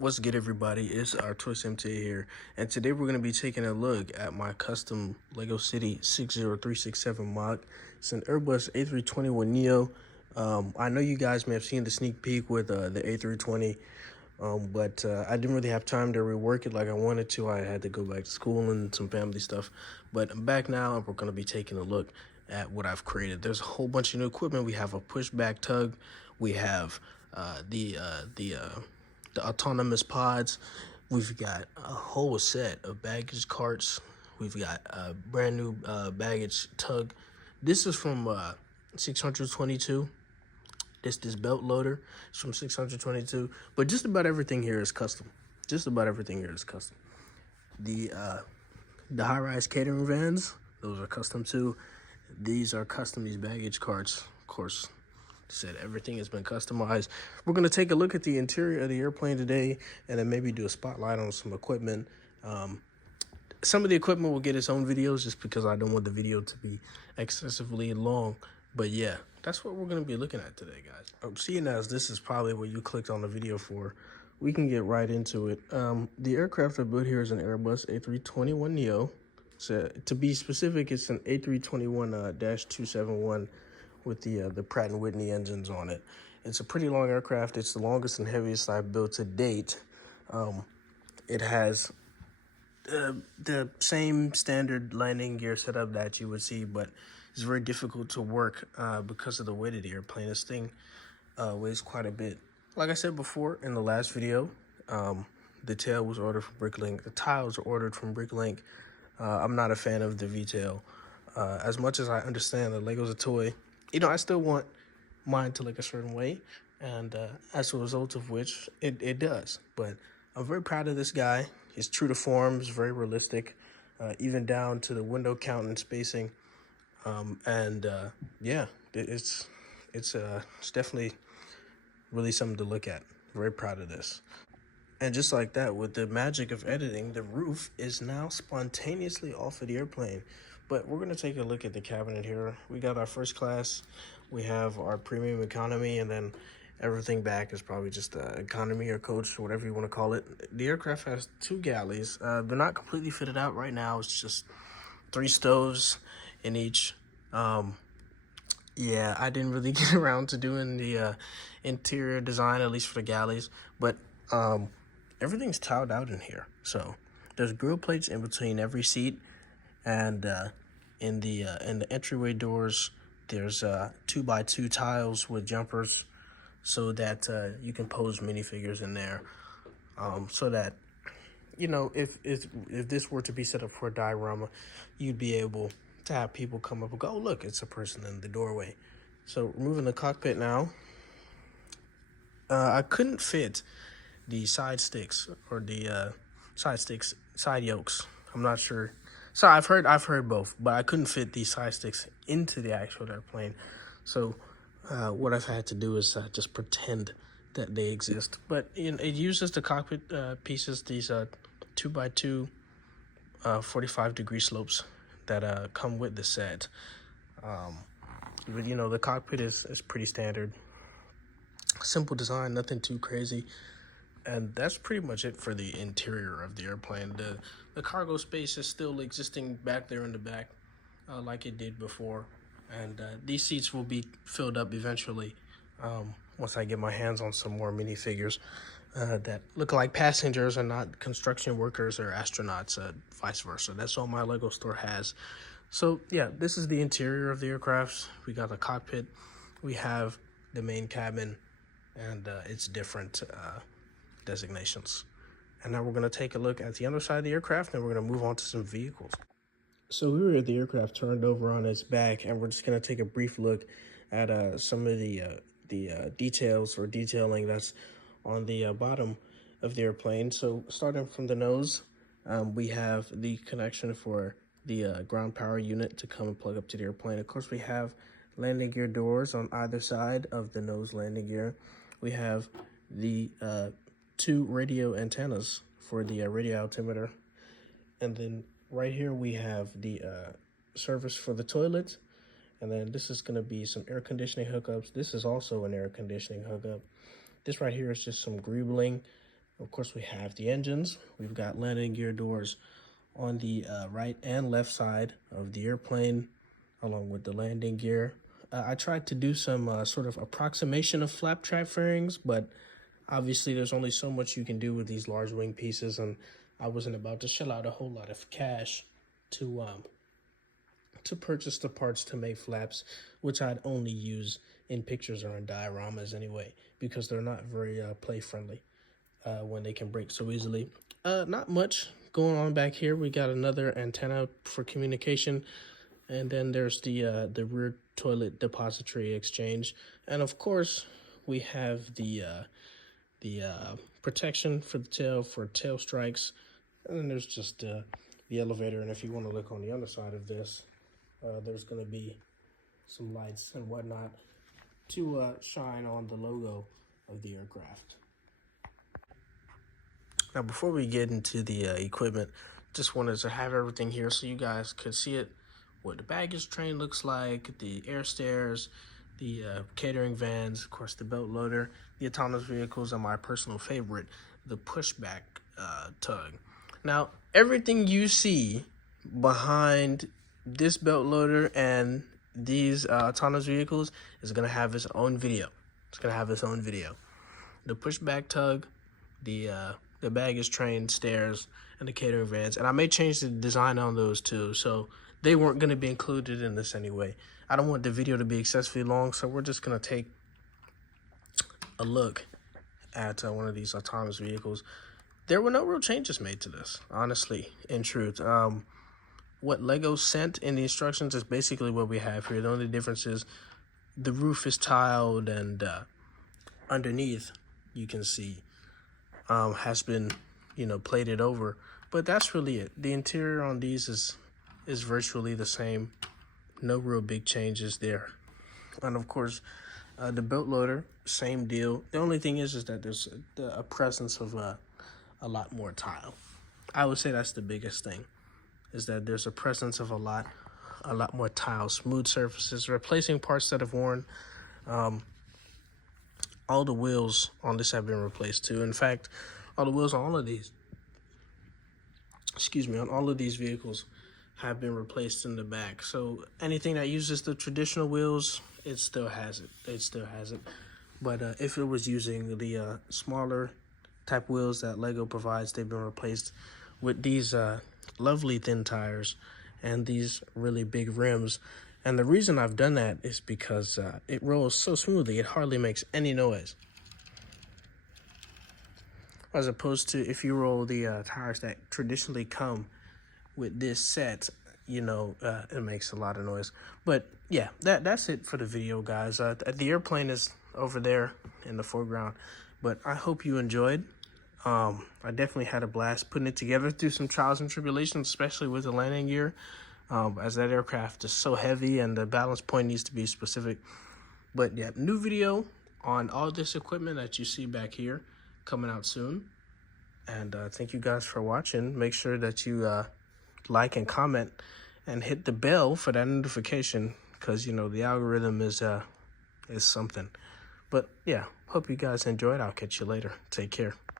What's good, everybody? It's our Twist MTA here, and today we're going to be taking a look at my custom Lego City 60367 MOC. It's an Airbus A321 Neo. I know you guys may have seen the sneak peek with the A320, but I didn't really have time to rework it like I wanted to. I had to go back to school and some family stuff, but I'm back now, and we're going to be taking a look at what I've created. There's a whole bunch of new equipment. We have a pushback tug. We have the autonomous pods. We've got a whole set of baggage carts. We've got a brand new baggage tug. This is from 622. This belt loader is from 622. But just about everything here is custom. Just about everything here is custom. The high-rise catering vans, those are custom too. These are custom, these baggage carts, of course. Said everything has been customized. We're going to take a look at the interior of the airplane today, and then maybe do a spotlight on some equipment. Some of the equipment will get its own videos just because I don't want the video to be excessively long. But yeah, that's what we're going to be looking at today, guys. Seeing as this is probably what you clicked on the video for, we can get right into it. The aircraft I built here is an Airbus A321 Neo. So to be specific, it's an A321-271 with the Pratt & Whitney engines on it. It's a pretty long aircraft. It's the longest and heaviest I've built to date. It has the same standard landing gear setup that you would see, but it's very difficult to work because of the weight of the airplane. This thing weighs quite a bit. Like I said before in the last video, the tail was ordered from Bricklink. The tiles are ordered from Bricklink. I'm not a fan of the V-tail. As much as I understand that Lego's a toy, you know, I still want mine to look a certain way, and as a result of which, it does. But I'm very proud of this guy. He's true to form, he's very realistic, even down to the window count and spacing. Yeah, it's definitely really something to look at. Very proud of this. And just like that, with the magic of editing, the roof is now spontaneously off of the airplane. But we're going to take a look at the cabinet here. We got our first class, we have our premium economy, and then everything back is probably just economy or coach, whatever you want to call it. The aircraft has 2 galleys. They're not completely fitted out right now. It's just 3 stoves in each. Yeah, I didn't really get around to doing the interior design, at least for the galleys. But everything's tiled out in here. So there's grill plates in between every seat. And in the entryway doors, there's 2x2 tiles with jumpers, so that you can pose minifigures in there. So that, you know, if this were to be set up for a diorama, you'd be able to have people come up and go, oh, look, it's a person in the doorway. So removing the cockpit now. I couldn't fit the side sticks or the side yokes. I'm not sure. So I've heard both, but I couldn't fit these side sticks into the actual airplane. So what I've had to do is just pretend that they exist. But it uses the cockpit pieces, these 2x2 45-degree slopes that come with the set. But you know, the cockpit is pretty standard, simple design, nothing too crazy. And that's pretty much it for the interior of the airplane. The cargo space is still existing back there in the back, like it did before. And these seats will be filled up eventually once I get my hands on some more minifigures that look like passengers and not construction workers or astronauts, vice versa. That's all my Lego store has. So yeah, this is the interior of the aircraft. We got the cockpit, we have the main cabin, and it's different designations. And now we're going to take a look at the other side of the aircraft, and we're going to move on to some vehicles. So we were at the aircraft turned over on its back, and we're just going to take a brief look at some of the details or detailing that's on the bottom of the airplane. So starting from the nose, we have the connection for the ground power unit to come and plug up to the airplane. Of course, we have landing gear doors on either side of the nose landing gear. We have the 2 radio antennas for the radio altimeter, and then right here we have the service for the toilet, and then this is going to be some air conditioning hookups. This is also an air conditioning hookup. This right here is just some greebling Of course, we have the engines. We've got landing gear doors on the right and left side of the airplane, along with the landing gear. I tried to do some sort of approximation of flap trap fairings, but obviously there's only so much you can do with these large wing pieces, and I wasn't about to shell out a whole lot of cash to purchase the parts to make flaps, which I'd only use in pictures or in dioramas anyway, because they're not very play friendly when they can break so easily. Not much going on back here. We got another antenna for communication, and then there's the rear toilet depository exchange, and of course we have the protection for the tail for tail strikes, and then there's just the elevator. And if you want to look on the underside of this, there's going to be some lights and whatnot to shine on the logo of the aircraft. Now, before we get into the equipment, just wanted to have everything here so you guys could see it, what the baggage train looks like, the air stairs, the catering vans, of course the belt loader, the autonomous vehicles, and my personal favorite, the pushback tug. Now, everything you see behind this belt loader and these autonomous vehicles is going to have its own video. It's going to have its own video. The pushback tug, the baggage train, stairs, and the catering vans. And I may change the design on those too, so they weren't going to be included in this anyway. I don't want the video to be excessively long, so we're just going to take a look at one of these autonomous vehicles. There were no real changes made to this, honestly, in truth. What Lego sent in the instructions is basically what we have here. The only difference is the roof is tiled, and underneath, you can see, has been, plated over. But that's really it. The interior on these is virtually the same. No real big changes there. And of course, the belt loader, same deal. The only thing is that there's a presence of a lot more tile. I would say that's the biggest thing, is that there's a presence of a lot more tile, smooth surfaces, replacing parts that have worn. All the wheels on this have been replaced too. In fact, all the wheels on all of these, on all of these vehicles have been replaced in the back. So anything that uses the traditional wheels, it still has it. But if it was using the smaller type wheels that Lego provides, they've been replaced with these lovely thin tires and these really big rims. And the reason I've done that is because it rolls so smoothly, it hardly makes any noise. As opposed to if you roll the tires that traditionally come with this set, it makes a lot of noise. But yeah, that's it for the video, guys. The airplane is over there in the foreground, but I hope you enjoyed. I definitely had a blast putting it together through some trials and tribulations, especially with the landing gear, as that aircraft is so heavy and the balance point needs to be specific. But yeah, new video on all this equipment that you see back here coming out soon. And thank you guys for watching. Make sure that you like and comment and hit the bell for that notification, because the algorithm is something. But yeah, hope you guys enjoyed. I'll catch you later. Take care.